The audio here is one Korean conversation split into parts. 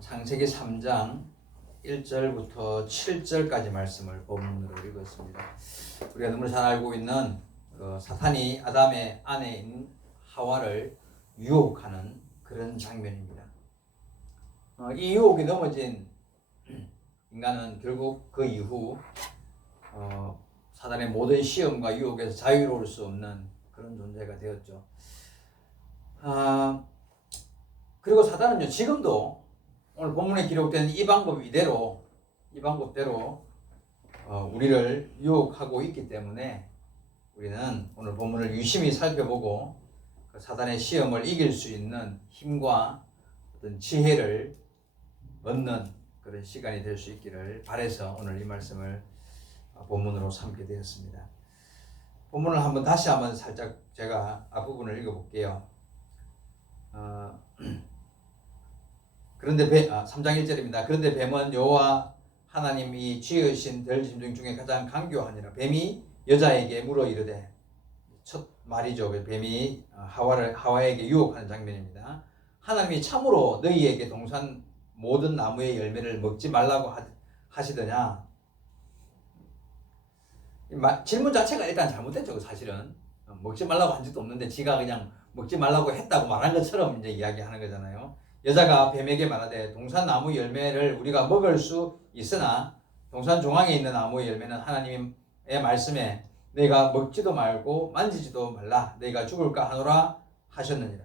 창세기 3장 1절부터 7절까지 말씀을 본문으로 읽었습니다. 우리가 너무 잘 알고 있는 사탄이 아담의 아내 있는 하와를 유혹하는 그런 장면입니다. 이 유혹에 넘어진 인간은 결국 그 이후 사단의 모든 시험과 유혹에서 자유로울 수 없는 그런 존재가 되었죠. 그리고 사단은요, 지금도 오늘 본문에 기록된 이 방법대로 우리를 유혹하고 있기 때문에 우리는 오늘 본문을 유심히 살펴보고 그 사단의 시험을 이길 수 있는 힘과 어떤 지혜를 얻는 그런 시간이 될 수 있기를 바라서 오늘 이 말씀을 본문으로 삼게 되었습니다. 본문을 다시 한번 살짝 제가 앞부분을 읽어볼게요. 그런데 3장 1절입니다. 그런데 뱀은 여호와 하나님이 지으신 들짐승 중에 가장 간교하니라. 뱀이 여자에게 물어 이르되, 첫 말이죠. 뱀이 하와에게 유혹하는 장면입니다. 하나님이 참으로 너희에게 동산 모든 나무의 열매를 먹지 말라고 하시더냐? 질문 자체가 일단 잘못됐죠. 사실은 먹지 말라고 한 적도 없는데 지가 그냥 먹지 말라고 했다고 말한 것처럼 이제 이야기하는 거잖아요. 여자가 뱀에게 말하되, 동산 나무 열매를 우리가 먹을 수 있으나 동산 중앙에 있는 나무의 열매는 하나님의 말씀에 너희가 먹지도 말고 만지지도 말라, 너희가 죽을까 하노라 하셨느니라.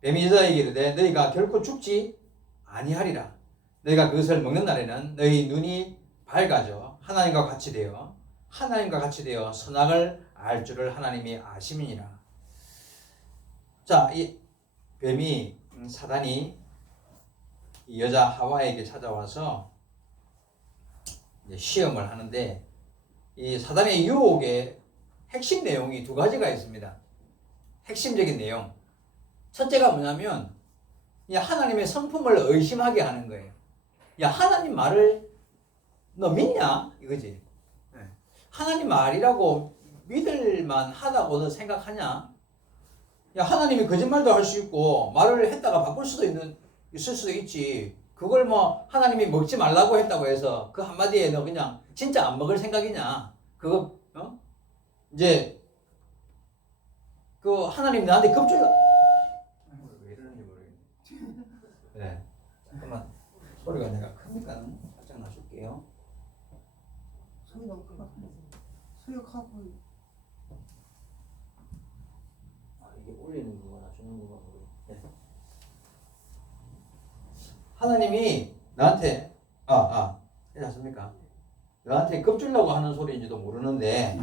뱀이 여자에게 이르되, 너희가 결코 죽지 아니하리라. 너희가 그것을 먹는 날에는 너희 눈이 밝아져 하나님과 같이 되어 선악을 알 줄을 하나님이 아심이니라. 자, 이 뱀이 사단이 이 여자 하와에게 찾아와서 시험을 하는데, 이 사단의 유혹의 핵심 내용이 두 가지가 있습니다. 핵심적인 내용. 첫째가 뭐냐면 하나님의 성품을 의심하게 하는 거예요. 야, 하나님 말을 너 믿냐? 이거지. 하나님 말이라고 믿을만 하다고 너 생각하냐? 야, 하나님이 거짓말도 할 수 있고 말을 했다가 바꿀 수도 있을 수도 있지. 그걸 하나님이 먹지 말라고 했다고 해서 그 한마디에 너 그냥 진짜 안 먹을 생각이냐? 그거 이제 그 하나님 나한테 겁주려. 왜 이러는지 모르겠네. 네, 잠깐만. 소리가 내가 크니까 살짝 놔줄게요. 소리 너무 크다. 소리하고. 이게 올리는 거나 주는 거가 모르겠네. 하나님이 나한테 괜찮습니까? 너한테 겁주려고 하는 소리인지도 모르는데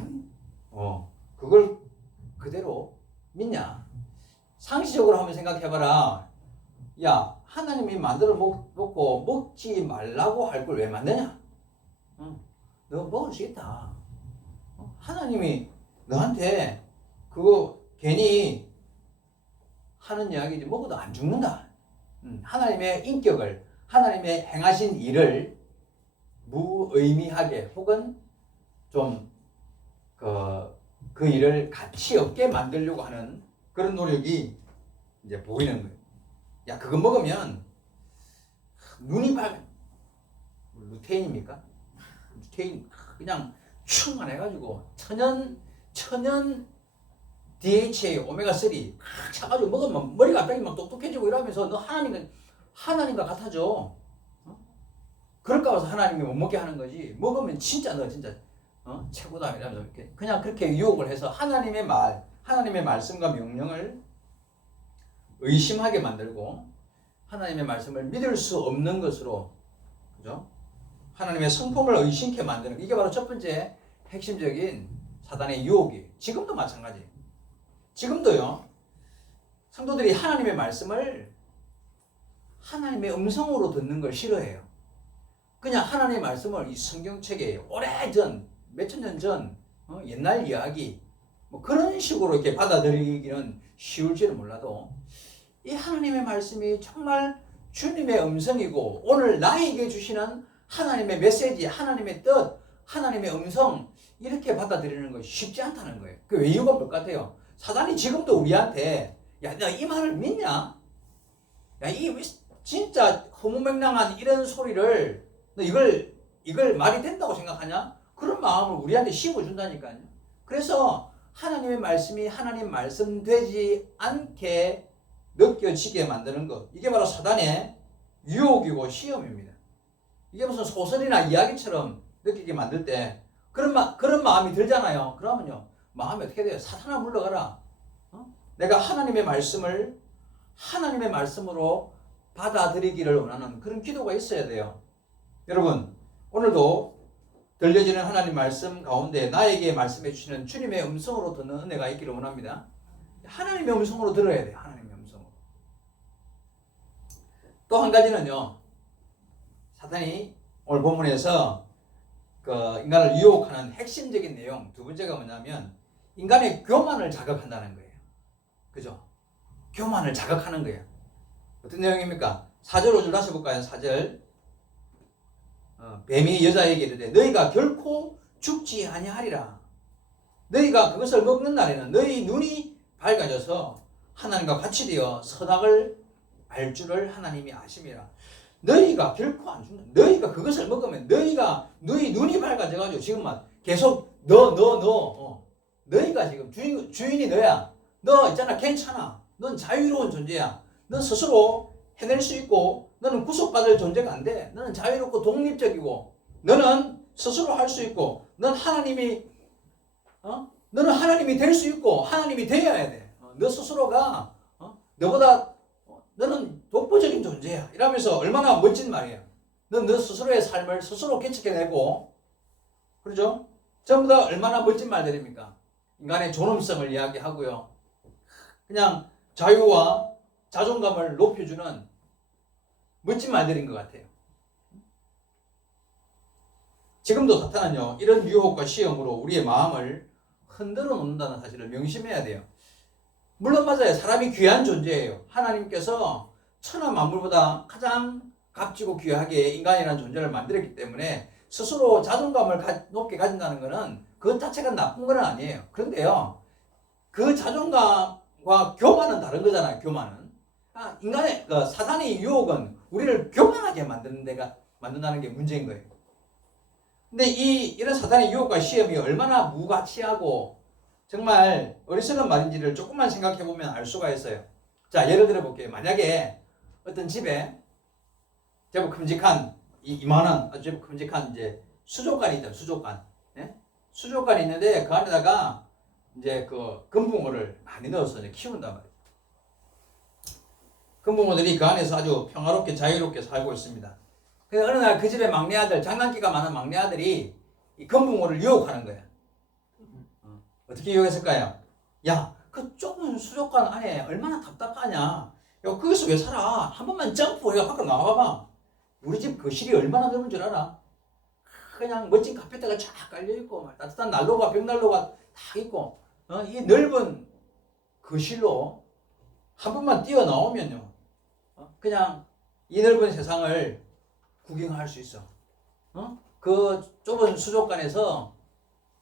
그걸 그대로 믿냐? 상식적으로 한번 생각해봐라. 야, 하나님이 만들어 놓고 먹지 말라고 할 걸 왜 만드냐? 너 먹을 수 있다. 하나님이 너한테 그거 괜히 하는 이야기지, 먹어도 안 죽는다. 하나님의 인격을, 하나님의 행하신 일을 무의미하게 혹은 좀 그 일을 가치 없게 만들려고 하는 그런 노력이 이제 보이는 거예요. 야, 그거 먹으면 눈이 루테인입니까? 루테인 그냥 충만해가지고 천연 DHA 오메가3 차가지고 먹으면 머리가 갑자기 막 똑똑해지고 이러면서 너 하나님과 같아져. 그럴까 봐서 하나님이 못 먹게 하는 거지. 먹으면 진짜 너 진짜 최고다 이러면서 이렇게 그냥 그렇게 유혹을 해서 하나님의 말씀과 명령을 의심하게 만들고 하나님의 말씀을 믿을 수 없는 것으로, 그죠? 하나님의 성품을 의심케 만드는, 이게 바로 첫 번째 핵심적인 사단의 유혹이에요. 지금도 마찬가지예요. 지금도요, 성도들이 하나님의 말씀을 하나님의 음성으로 듣는 걸 싫어해요. 그냥 하나님의 말씀을 이 성경책에 오래전, 몇천 년 전 옛날 이야기 그런 식으로 이렇게 받아들이기는 쉬울지는 몰라도 이 하나님의 말씀이 정말 주님의 음성이고 오늘 나에게 주시는 하나님의 메시지, 하나님의 뜻, 하나님의 음성, 이렇게 받아들이는 거 쉽지 않다는 거예요. 그 이유가 뭘 같아요? 사단이 지금도 우리한테, 야, 너 이 말을 믿냐? 야, 진짜 허무맹랑한 이런 소리를 너 이걸 말이 된다고 생각하냐? 그런 마음을 우리한테 심어준다니까요. 그래서 하나님의 말씀이 하나님 말씀 되지 않게 느껴지게 만드는 것. 이게 바로 사단의 유혹이고 시험입니다. 이게 무슨 소설이나 이야기처럼 느끼게 만들 때 그런 마음이 들잖아요. 그러면요. 마음이 어떻게 돼요? 사탄아 물러가라. 내가 하나님의 말씀을 하나님의 말씀으로 받아들이기를 원하는 그런 기도가 있어야 돼요. 여러분, 오늘도 들려지는 하나님 말씀 가운데 나에게 말씀해 주시는 주님의 음성으로 듣는 은혜가 있기를 원합니다. 하나님의 음성으로 들어야 돼요. 하나님의 음성으로. 또 한 가지는요. 사탄이 오늘 본문에서 그 인간을 유혹하는 핵심적인 내용 두 번째가 뭐냐면 인간의 교만을 자극한다는 거예요. 그죠? 교만을 자극하는 거예요. 어떤 내용입니까? 4절 5절 다시 볼까요? 4절 뱀이 여자에게 이르되 너희가 결코 죽지 아니하리라. 너희가 그것을 먹는 날에는 너희 눈이 밝아져서 하나님과 같이 되어 선악을 알 줄을 하나님이 아심이라. 너희가 결코 안 죽는다. 너희가 그것을 먹으면 너희 눈이 밝아져가지고 지금 막 계속 너희가 지금 주인이 너야. 너 있잖아 괜찮아. 넌 자유로운 존재야. 넌 스스로 해낼 수 있고 너는 구속받을 존재가 안 돼. 너는 자유롭고 독립적이고 너는 스스로 할 수 있고 너는 하나님이 될 수 있고 하나님이 되어야 돼. 너 스스로가 너보다 너는 독보적인 존재야. 이러면서 얼마나 멋진 말이야. 너 스스로의 삶을 스스로 개척해내고 그렇죠? 전부 다 얼마나 멋진 말들입니까? 인간의 존엄성을 이야기하고요. 그냥 자유와 자존감을 높여주는 멋진 말들인 것 같아요. 지금도 사탄은요, 이런 유혹과 시험으로 우리의 마음을 흔들어 놓는다는 사실을 명심해야 돼요. 물론 맞아요. 사람이 귀한 존재예요. 하나님께서 천하 만물보다 가장 값지고 귀하게 인간이라는 존재를 만들었기 때문에 스스로 자존감을 높게 가진다는 것은 그것 자체가 나쁜 건 아니에요. 그런데요, 그 자존감과 교만은 다른 거잖아요. 교만은. 인간의 사단의 유혹은 우리를 교만하게 만든다는 게 문제인 거예요. 근데 이런 사단의 유혹과 시험이 얼마나 무가치하고 정말 어리석은 말인지를 조금만 생각해 보면 알 수가 있어요. 자, 예를 들어 볼게요. 만약에 어떤 집에 제법 큼직한 이만한 아주 제법 큼직한 이제 수족관이 있다. 수족관. 네? 수족관이 있는데 그 안에다가 이제 그 금붕어를 많이 넣어서 이제 키운단 말이에요. 금붕어들이 그 안에서 아주 평화롭게 자유롭게 살고 있습니다. 그래서 어느 날 그 집의 막내 아들, 장난기가 많은 막내 아들이 이 금붕어를 유혹하는 거야. 어떻게 유혹했을까요? 야, 그 좁은 수족관 안에 얼마나 답답하냐. 야, 거기서 왜 살아? 한 번만 점프해가 밖으로 나와봐봐. 우리 집 거실이 얼마나 넓은 줄 알아? 그냥 멋진 카페트가 쫙 깔려있고 따뜻한 난로가 벽난로가 다 있고 이 넓은 거실로 한 번만 뛰어나오면요 그냥 이 넓은 세상을 구경할 수 있어. 그 좁은 수족관에서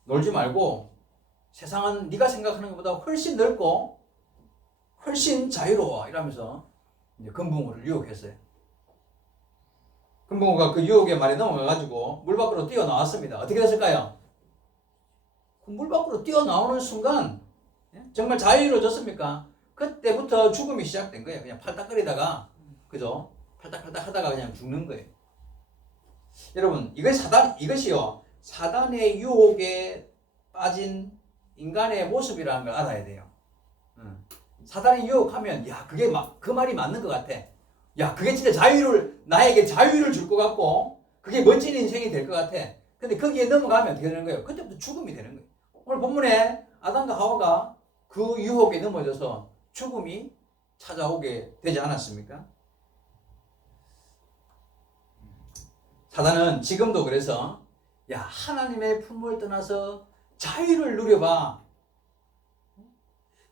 놀지 말고 세상은 네가 생각하는 것보다 훨씬 넓고 훨씬 자유로워 이러면서 이제 금붕어를 유혹했어요. 금붕어가 그 유혹의 말에 넘어가가지고 물 밖으로 뛰어나왔습니다. 어떻게 됐을까요? 물 밖으로 뛰어나오는 순간 정말 자유로워졌습니까? 그때부터 죽음이 시작된 거예요. 그냥 팔딱거리다가 그죠? 팔딱팔딱 하다가 그냥 죽는 거예요. 여러분, 이것이요 사단의 유혹에 빠진 인간의 모습이라는 걸 알아야 돼요. 사단이 유혹하면 야 그게 그 말이 맞는 것 같아. 야 그게 진짜 나에게 자유를 줄 것 같고 그게 멋진 인생이 될 것 같아. 근데 거기에 넘어가면 어떻게 되는 거예요? 그때부터 죽음이 되는 거예요. 오늘 본문에 아담과 하와가 그 유혹에 넘어져서 죽음이 찾아오게 되지 않았습니까? 사단은 지금도 그래서 야 하나님의 품을 떠나서 자유를 누려봐.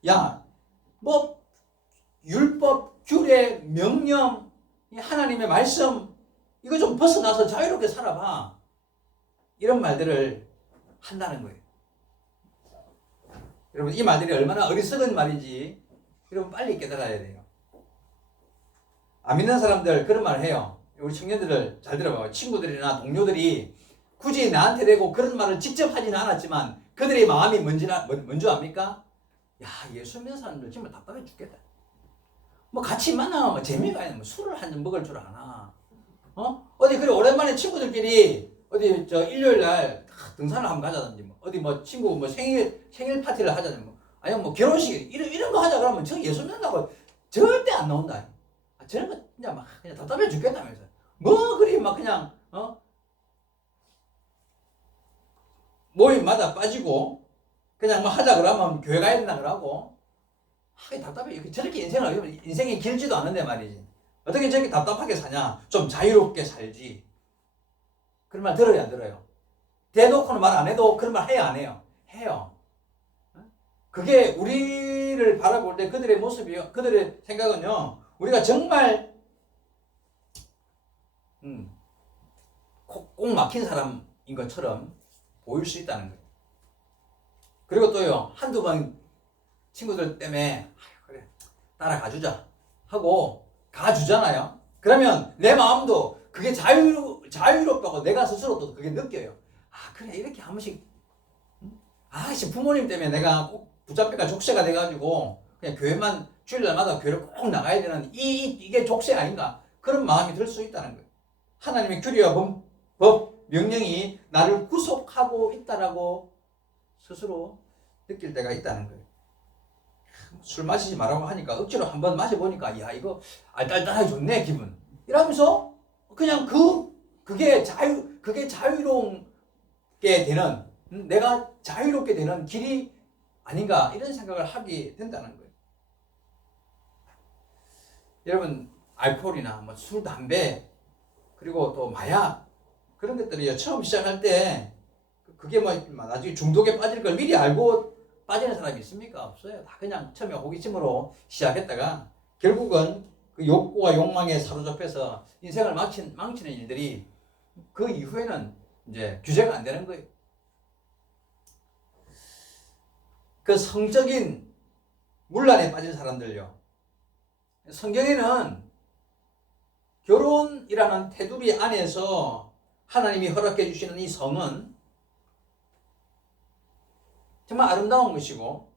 야 뭐 율법, 규례, 명령, 하나님의 말씀 이거 좀 벗어나서 자유롭게 살아봐. 이런 말들을 한다는 거예요. 여러분 이 말들이 얼마나 어리석은 말인지 여러분 빨리 깨달아야 돼요. 안 믿는 사람들 그런 말 해요. 우리 청년들을 잘 들어봐요. 친구들이나 동료들이 굳이 나한테 대고 그런 말을 직접 하지는 않았지만 그들의 마음이 뭔지 압니까? 야, 예수 믿는 사람들 정말 답답해 죽겠다. 뭐 같이 만나면 뭐 재미가 있는 뭐 술을 한 잔 먹을 줄 아나? 어디 그래 오랜만에 친구들끼리 어디 저 일요일 날 등산을 한번 가자든지 뭐 어디 뭐 친구 뭐 생일 파티를 하자든지 뭐 아니면 뭐 결혼식 이런 거 하자 그러면 저 예수 믿는다고 절대 안 나온다. 저런 거 진짜 막 그냥 답답해 죽겠다면서 뭐 그리 막 그냥 모임마다 빠지고 그냥 뭐 하자 그러면 교회 가야 된다 그러고 답답해. 저렇게 인생이 길지도 않은데 말이지. 어떻게 저렇게 답답하게 사냐? 좀 자유롭게 살지. 그런 말 들어요, 안 들어요? 대놓고는 말 안 해도 그런 말 해요, 안 해요? 해요. 그게 우리를 바라볼 때 그들의 모습이요, 그들의 생각은요, 우리가 정말 꼭 막힌 사람인 것처럼 보일 수 있다는 거예요. 그리고 또요, 한두 번 친구들 때문에 그래 따라가주자 하고 가주잖아요. 그러면 내 마음도 그게 자유롭다고 내가 스스로도 그게 느껴요. 그래 이렇게 한 번씩 부모님 때문에 내가 꼭 붙잡히가 족쇄가 돼가지고 그냥 교회만 주일날마다 교회를 꼭 나가야 되는 이게 족쇄 아닌가 그런 마음이 들 수 있다는 거예요. 하나님의 규례와 법 명령이 나를 구속하고 있다라고 스스로 느낄 때가 있다는 거예요. 술 마시지 말라고 하니까 억지로 한번 마셔보니까 야 이거 알딸딸하게 좋네 기분 이러면서 그냥 그게 자유롭게 되는 내가 자유롭게 되는 길이 아닌가 이런 생각을 하게 된다는 거예요. 여러분 알코올이나 뭐 술, 담배 그리고 또 마약 그런 것들이 처음 시작할 때 그게 뭐 나중에 중독에 빠질 걸 미리 알고 빠지는 사람이 있습니까? 없어요. 다 그냥 처음에 호기심으로 시작했다가 결국은 그 욕구와 욕망에 사로잡혀서 인생을 망치는 일들이 그 이후에는 이제 규제가 안 되는 거예요. 그 성적인 문란에 빠진 사람들요. 성경에는 결혼이라는 테두리 안에서 하나님이 허락해 주시는 이 성은 정말 아름다운 것이고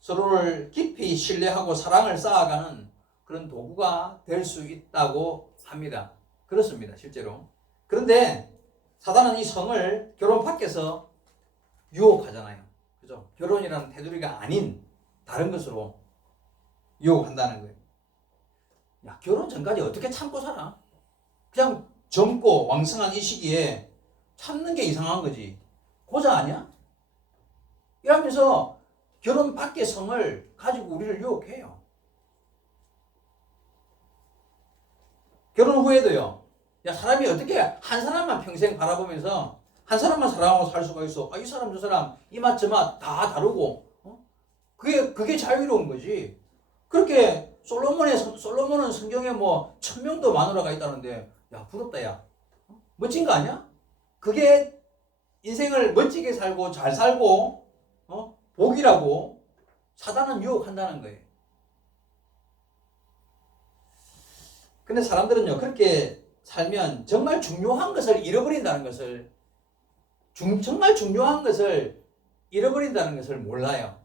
서로를 깊이 신뢰하고 사랑을 쌓아가는 그런 도구가 될 수 있다고 합니다. 그렇습니다. 실제로. 그런데 사단은 이 성을 결혼 밖에서 유혹하잖아요. 그죠? 결혼이라는 테두리가 아닌 다른 것으로 유혹한다는 거예요. 야, 결혼 전까지 어떻게 참고 살아? 그냥 젊고 왕성한 이 시기에 참는 게 이상한 거지. 고자 아니야? 이러면서 결혼 밖의 성을 가지고 우리를 유혹해요. 결혼 후에도요. 야, 사람이 어떻게 한 사람만 평생 바라보면서 한 사람만 사랑하고 살 수가 있어? 이 사람 저 사람 이 맛 저 맛 다 다르고 그게 자유로운 거지. 그렇게 솔로몬은 성경에 뭐 1000명도 마누라가 있다는데 야 부럽다 야. 멋진 거 아니야? 그게 인생을 멋지게 살고 잘 살고 복이라고 사단은 유혹한다는 거예요. 근데 사람들은요 그렇게 살면 정말 중요한 것을 잃어버린다는 것을 정말 중요한 것을 잃어버린다는 것을 몰라요.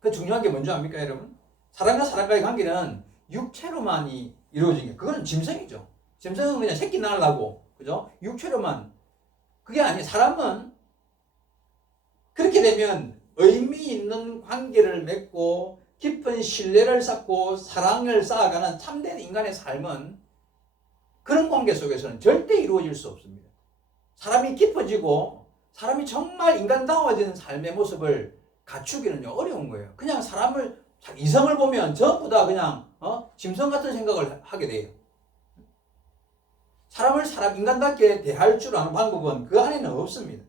그 중요한 게 뭔지 압니까 여러분? 사람과 사람과의 관계는 육체로만이 이루어진 게 그거는 짐승이죠. 짐승은 그냥 새끼 낳으려고 그죠? 육체로만 그게 아니에요. 사람은 그렇게 되면 의미 있는 관계를 맺고 깊은 신뢰를 쌓고 사랑을 쌓아가는 참된 인간의 삶은 그런 관계 속에서는 절대 이루어질 수 없습니다. 사람이 깊어지고 사람이 정말 인간다워지는 삶의 모습을 갖추기는요 어려운 거예요. 그냥 이성을 보면 전부 다 그냥 짐승 같은 생각을 하게 돼요. 사람을 인간답게 대할 줄 아는 방법은 그 안에는 없습니다.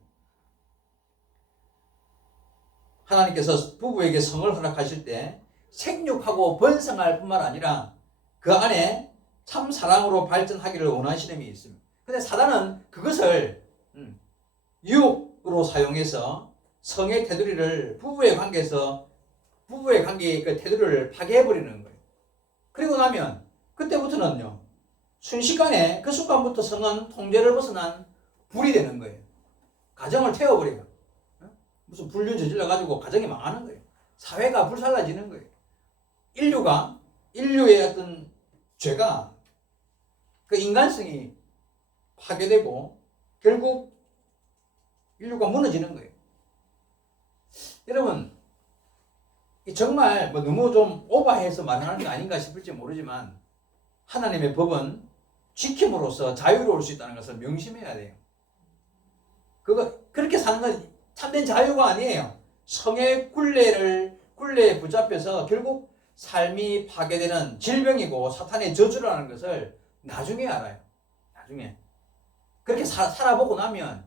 하나님께서 부부에게 성을 허락하실 때 생육하고 번성할 뿐만 아니라 그 안에 참 사랑으로 발전하기를 원하시는 게 있습니다. 근데 사단은 그것을 유혹으로 사용해서 성의 테두리를 부부의 관계의 그 테두리를 파괴해버리는 거예요. 그리고 나면 그때부터는요, 순식간에 그 순간부터 성은 통제를 벗어난 불이 되는 거예요. 가정을 태워버려요. 무슨 불륜 저질러가지고 가정이 망하는 거예요. 사회가 불살라지는 거예요. 인류의 어떤 죄가 그 인간성이 파괴되고 결국 인류가 무너지는 거예요. 여러분, 정말 뭐 너무 좀 오버해서 말하는 게 아닌가 싶을지 모르지만 하나님의 법은 지킴으로써 자유로울 수 있다는 것을 명심해야 돼요. 그렇게 사는 건 참된 자유가 아니에요. 성의 굴레에 붙잡혀서 결국 삶이 파괴되는 질병이고 사탄의 저주라는 것을 나중에 알아요. 나중에. 그렇게 살아보고 나면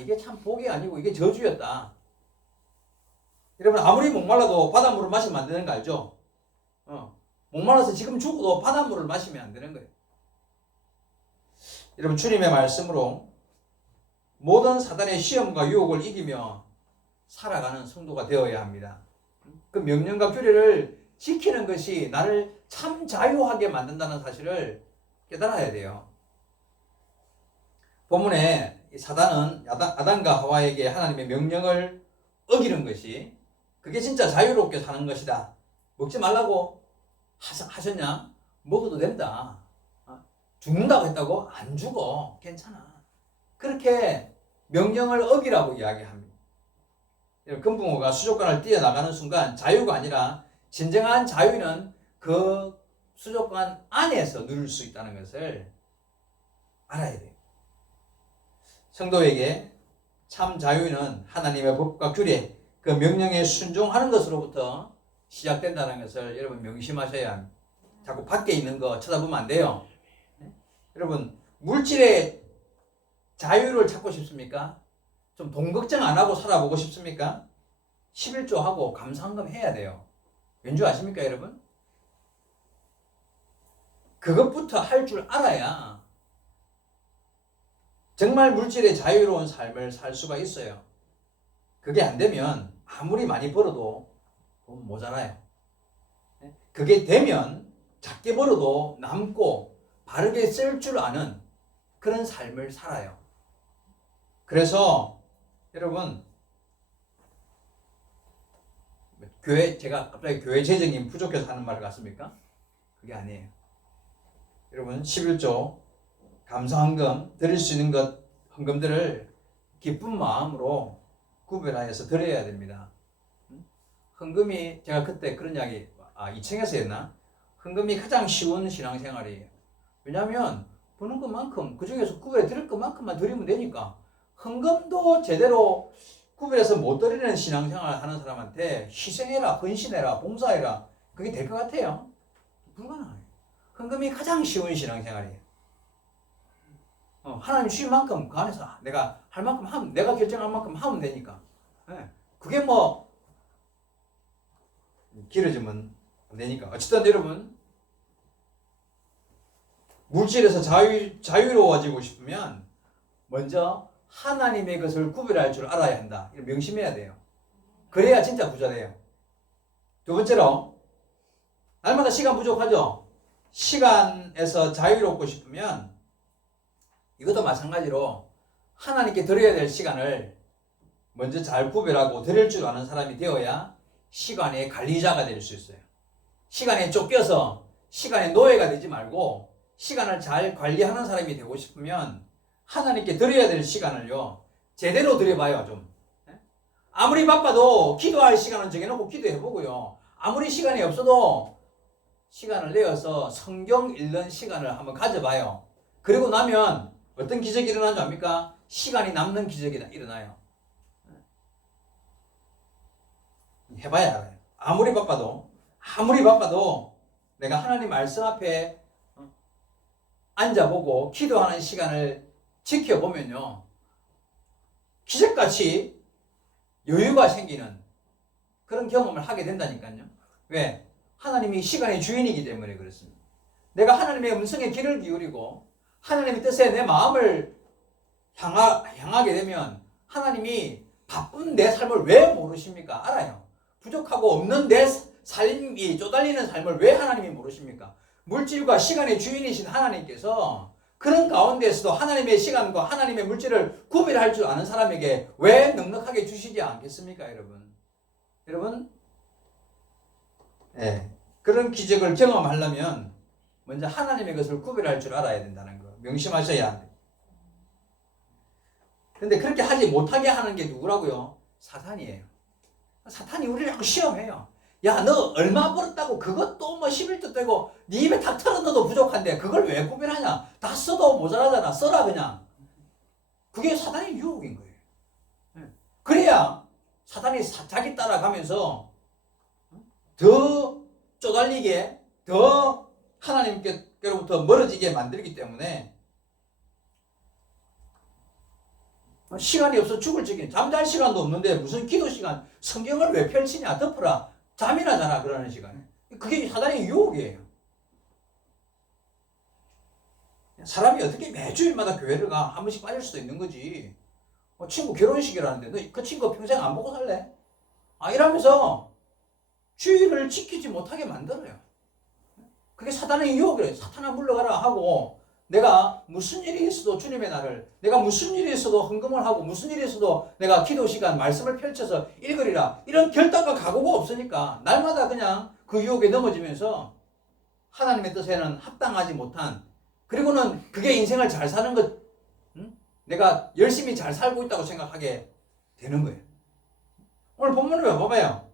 이게 참 복이 아니고 이게 저주였다. 여러분, 아무리 목말라도 바닷물을 마시면 안 되는 거 알죠? 목말라서 지금 죽어도 바닷물을 마시면 안 되는 거예요. 여러분, 주님의 말씀으로 모든 사단의 시험과 유혹을 이기며 살아가는 성도가 되어야 합니다. 그 명령과 규례를 지키는 것이 나를 참 자유하게 만든다는 사실을 깨달아야 돼요. 본문에 사단은 아담과 하와에게 하나님의 명령을 어기는 것이 그게 진짜 자유롭게 사는 것이다. 먹지 말라고 하셨냐? 먹어도 된다. 죽는다고 했다고? 안 죽어. 괜찮아. 그렇게 명령을 어기라고 이야기합니다. 금붕어가 수족관을 뛰어나가는 순간 자유가 아니라 진정한 자유는 그 수족관 안에서 누릴 수 있다는 것을 알아야 돼요. 성도에게 참 자유는 하나님의 법과 규례, 그 명령에 순종하는 것으로부터 시작된다는 것을 여러분 명심하셔야 합니다. 자꾸 밖에 있는 거 쳐다보면 안 돼요. 여러분, 물질의 자유를 찾고 싶습니까? 좀 돈 걱정 안 하고 살아보고 싶습니까? 11조 하고 감사헌금 해야 돼요. 왠지 아십니까, 여러분? 그것부터 할 줄 알아야 정말 물질의 자유로운 삶을 살 수가 있어요. 그게 안 되면 아무리 많이 벌어도 돈 모자라요. 그게 되면 작게 벌어도 남고 바르게 쓸 줄 아는 그런 삶을 살아요. 그래서 여러분, 제가 갑자기 교회 재정이 부족해서 하는 말 같습니까? 그게 아니에요. 여러분, 11조 감사헌금 드릴 수 있는 것 헌금들을 기쁜 마음으로 구별하여서 드려야 됩니다. 헌금이 제가 그때 그런 이야기 2층에서 했나? 헌금이 가장 쉬운 신앙생활이에요. 왜냐하면 버는 것만큼 그 중에서 구별해 드릴 것만큼만 드리면 되니까. 헌금도 제대로 구별해서 못 드리는 신앙생활 하는 사람한테 희생해라, 헌신해라, 봉사해라, 그게 될 것 같아요? 불가능해요. 헌금이 가장 쉬운 신앙생활이에요. 하나님 주신 만큼 그 안에서 내가 할 만큼 하면, 내가 결정할 만큼 하면 되니까. 그게 뭐 길어지면 안 되니까. 어쨌든 여러분, 물질에서 자유로워지고 싶으면 먼저 하나님의 것을 구별할 줄 알아야 한다. 이걸 명심해야 돼요. 그래야 진짜 부자 돼요. 두 번째로, 날마다 시간 부족하죠? 시간에서 자유롭고 싶으면 이것도 마찬가지로 하나님께 드려야 될 시간을 먼저 잘 구별하고 드릴 줄 아는 사람이 되어야 시간의 관리자가 될 수 있어요. 시간에 쫓겨서 시간의 노예가 되지 말고 시간을 잘 관리하는 사람이 되고 싶으면 하나님께 드려야 될 시간을요, 제대로 드려봐요, 좀. 아무리 바빠도 기도할 시간은 정해놓고 기도해보고요. 아무리 시간이 없어도 시간을 내어서 성경 읽는 시간을 한번 가져봐요. 그리고 나면 어떤 기적이 일어나는 줄 압니까? 시간이 남는 기적이 일어나요. 해봐야 알아요. 아무리 바빠도 내가 하나님 말씀 앞에 앉아보고 기도하는 시간을 지켜보면요, 기적같이 여유가 생기는 그런 경험을 하게 된다니까요. 왜? 하나님이 시간의 주인이기 때문에 그렇습니다. 내가 하나님의 음성에 귀를 기울이고 하나님의 뜻에 내 마음을 향하게 되면 하나님이 바쁜 내 삶을 왜 모르십니까? 알아요. 부족하고 없는 내 삶이 쪼달리는 삶을 왜 하나님이 모르십니까? 물질과 시간의 주인이신 하나님께서 그런 가운데에서도 하나님의 시간과 하나님의 물질을 구별할 줄 아는 사람에게 왜 넉넉하게 주시지 않겠습니까, 여러분? 여러분, 그런 기적을 경험하려면 먼저 하나님의 것을 구별할 줄 알아야 된다는 거 명심하셔야 합니다. 근데 그렇게 하지 못하게 하는 게 누구라고요? 사탄이에요. 사탄이 우리를 자꾸 시험해요. 야, 너 얼마 벌었다고 그것도 뭐 11조 떼고 네 입에 탁 털어 넣어도 부족한데 그걸 왜 구별하냐? 다 써도 모자라잖아. 써라 그냥. 그게 사탄의 유혹인 거예요. 그래야 사탄이 자기 따라가면서 더 쪼달리게, 더 하나님께로부터 멀어지게 만들기 때문에 시간이 없어 죽을 적에 잠잘 시간도 없는데 무슨 기도 시간, 성경을 왜 펼치냐, 덮어라, 잠이나 자라 그러는 시간에. 그게 사단의 유혹이에요. 사람이 어떻게 매주일마다 교회를 가? 한 번씩 빠질 수도 있는 거지. 친구 결혼식이라는데 너 그 친구 평생 안 보고 살래? 이러면서 주의를 지키지 못하게 만들어요. 그게 사단의 유혹이에요. 사탄아 물러가라 하고, 내가 무슨 일이 있어도 주님의 날을, 내가 무슨 일이 있어도 헌금을 하고, 무슨 일이 있어도 내가 기도 시간 말씀을 펼쳐서 읽으리라, 이런 결단과 각오가 없으니까 날마다 그냥 그 유혹에 넘어지면서 하나님의 뜻에는 합당하지 못한, 그리고는 그게 인생을 잘 사는 것, 내가 열심히 잘 살고 있다고 생각하게 되는 거예요. 오늘 본문을 봐봐요.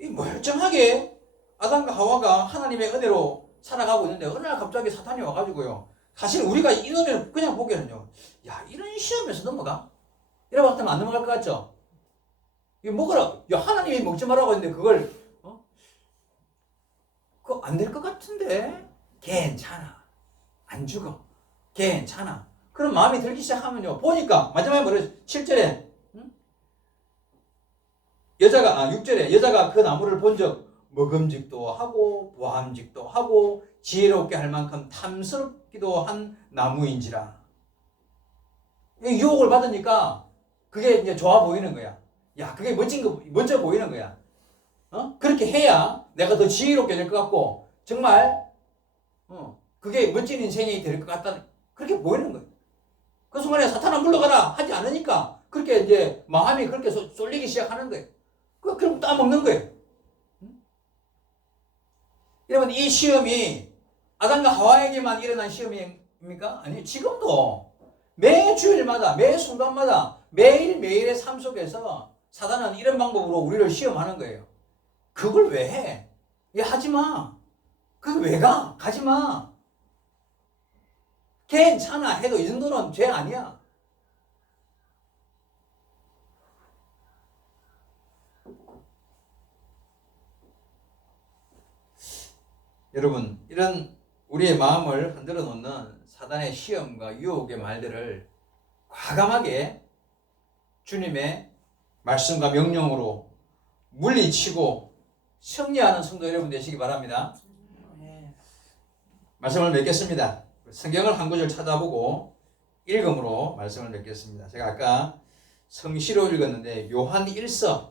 이 멀쩡하게 아담과 하와가 하나님의 은혜로 살아가고 있는데 어느 날 갑자기 사탄이 와가지고요. 사실 우리가 이 은혜를 그냥 보기에는요, 야, 이런 시험에서 넘어가? 이러고 같으면 안 넘어갈 것 같죠? 이거 먹으라. 야, 하나님이 먹지 말라고 했는데 그걸 그거 안 될 것 같은데? 괜찮아. 안 죽어. 괜찮아. 그런 마음이 들기 시작하면요, 보니까 마지막에 뭐래? 7절에 6절에 여자가 그 나무를 본 적 먹음직도 하고 보암직도 하고 지혜롭게 할 만큼 탐스럽기도 한 나무인지라. 유혹을 받으니까 그게 이제 좋아 보이는 거야. 야, 그게 멋져 보이는 거야. 그렇게 해야 내가 더 지혜롭게 될 것 같고, 정말 그게 멋진 인생이 될 것 같다, 그렇게 보이는 거예요. 그 순간에 사탄아 물러가라 하지 않으니까 그렇게 이제 마음이 그렇게 쏠리기 시작하는 거예요. 그럼 따먹는 거예요. 여러분, 이 시험이 아담과 하와에게만 일어난 시험입니까? 아니, 지금도 매 주일마다, 매 순간마다, 매일매일의 삶 속에서 사단은 이런 방법으로 우리를 시험하는 거예요. 그걸 왜 해? 야, 하지 마. 그걸 왜 가? 가지 마. 괜찮아 해도 이 정도는 죄 아니야. 여러분, 이런 우리의 마음을 흔들어 놓는 사단의 시험과 유혹의 말들을 과감하게 주님의 말씀과 명령으로 물리치고 승리하는 성도 여러분 되시기 바랍니다. 말씀을 맺겠습니다. 성경을 한 구절 찾아보고 읽음으로 말씀을 맺겠습니다. 제가 아까 성시로 읽었는데 요한 1서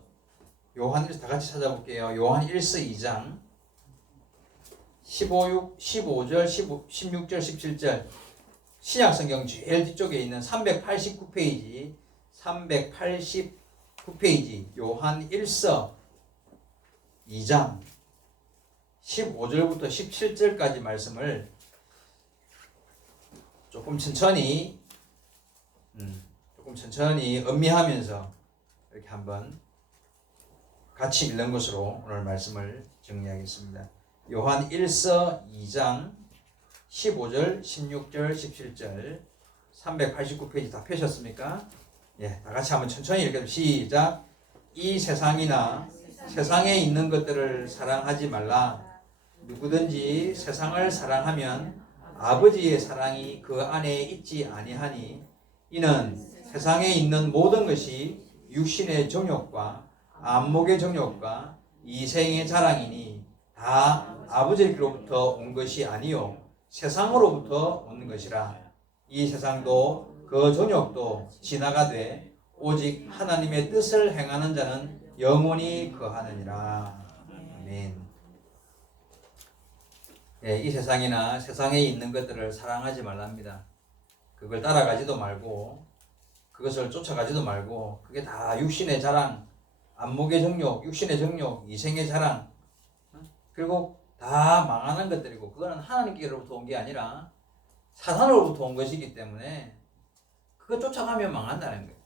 다 같이 찾아볼게요. 요한 1서 2장 15절, 16절, 17절, 신약성경 제일 뒤쪽에 있는 389페이지 요한 1서 2장 15절부터 17절까지 말씀을 조금 천천히 음미하면서 이렇게 한번 같이 읽는 것으로 오늘 말씀을 정리하겠습니다. 요한 1서 2장 15절, 16절, 17절 389페이지 다 펴셨습니까? 예, 다 같이 한번 천천히 읽어요. 시작. 이 세상이나 세상에 있는 것들을 사랑하지 말라. 누구든지 세상을 사랑하면 아버지의 사랑이 그 안에 있지 아니하니, 이는 세상에 있는 모든 것이 육신의 정욕과 안목의 정욕과 이생의 자랑이니 다 아버지께로부터 온 것이 아니요 세상으로부터 온 것이라. 이 세상도 그 정욕도 지나가되 오직 하나님의 뜻을 행하는 자는 영원히 거하느니라. 아멘. 이 세상이나 세상에 있는 것들을 사랑하지 말랍니다. 그걸 따라가지도 말고 그것을 쫓아가지도 말고 그게 다 육신의 자랑, 안목의 정욕, 육신의 정욕, 이생의 자랑, 결국 다 망하는 것들이고 그거는 하나님께로부터 온 게 아니라 사탄으로부터 온 것이기 때문에 그거 쫓아가면 망한다는 거예요.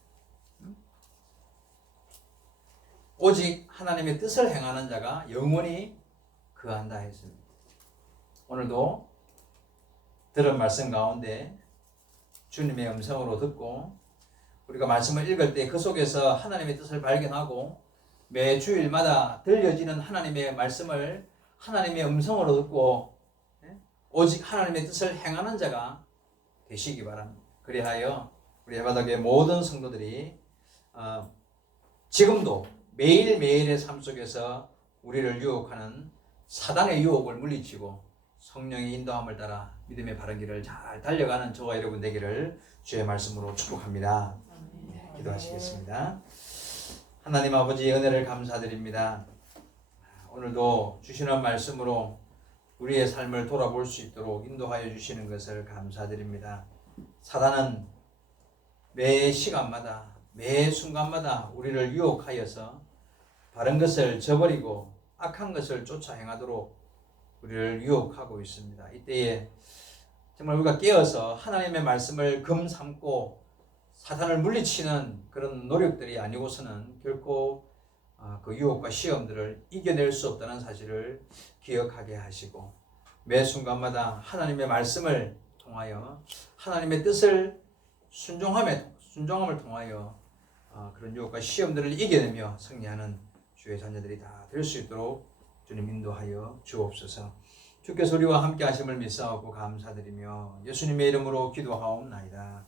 오직 하나님의 뜻을 행하는 자가 영원히 거한다 했습니다. 오늘도 들은 말씀 가운데 주님의 음성으로 듣고 우리가 말씀을 읽을 때 그 속에서 하나님의 뜻을 발견하고 매 주일마다 들려지는 하나님의 말씀을 하나님의 음성으로 듣고 오직 하나님의 뜻을 행하는 자가 되시기 바랍니다. 그리하여 우리 해바다교회 모든 성도들이 지금도 매일매일의 삶 속에서 우리를 유혹하는 사단의 유혹을 물리치고 성령의 인도함을 따라 믿음의 바른 길을 잘 달려가는 저와 여러분 되기를 주의 말씀으로 축복합니다. 기도하시겠습니다. 하나님 아버지 은혜를 감사드립니다. 오늘도 주시는 말씀으로 우리의 삶을 돌아볼 수 있도록 인도하여 주시는 것을 감사드립니다. 사단은 매 시간마다 매 순간마다 우리를 유혹하여서 바른 것을 저버리고 악한 것을 쫓아 행하도록 우리를 유혹하고 있습니다. 이때에 정말 우리가 깨어서 하나님의 말씀을 금삼고 사탄을 물리치는 그런 노력들이 아니고서는 결코 그 유혹과 시험들을 이겨낼 수 없다는 사실을 기억하게 하시고 매 순간마다 하나님의 말씀을 통하여 하나님의 뜻을 순종함을 통하여 그런 유혹과 시험들을 이겨내며 승리하는 주의 자녀들이 다 될 수 있도록 주님 인도하여 주옵소서. 주께서 우리와 함께 하심을 믿사옵고 감사드리며 예수님의 이름으로 기도하옵나이다.